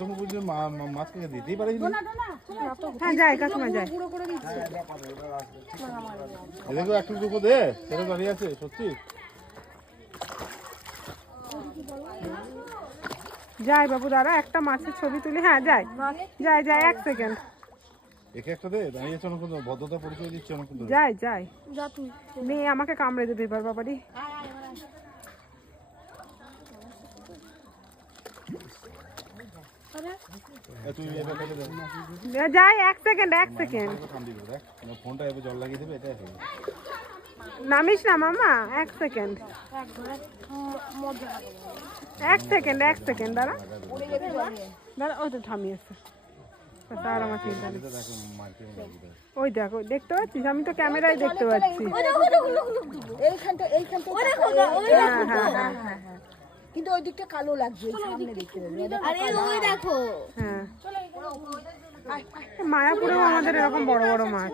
তুমি বুঝলে মাছ কে দিতেই পারিস না। হ্যাঁ যায় কাকিমা যায়। এদেরকে একটু দুটো দে, ছেলে দাঁড়িয়ে আছে সত্যি। যাই বাবু দাঁড়া একটা মাছের ছবি তুলি। হ্যাঁ যাই যাই যাই 1 সেকেন্ড। একে একটা দে, দাঁড়িয়েছে অনেক ভদ্রতা পরিচয় দিচ্ছে অনেক। যাই যাই মেয়ে আমাকে কামড়ে দেবে এবার বাবারি। যাই 1 সেকেন্ড 1 সেকেন্ড। ফোনটা এবার জল লাগিয়ে দেবে, এটা নামিস না মামা 1 সেকেন্ড 1 সেকেন্ড 1 সেকেন্ড দাঁড়া দাঁড়া। ওই তো থামিয়েছে তার আমার চিন্তা নেই। ওই দেখো দেখতে পাচ্ছিস, আমি তো ক্যামেরায় দেখতে পাচ্ছি। কিন্তু ওই দিকটা কালো লাগছে, সামনে দেখতে হ্যাঁ মায়াপুরেও আমাদের এরকম বড় বড় মাছ।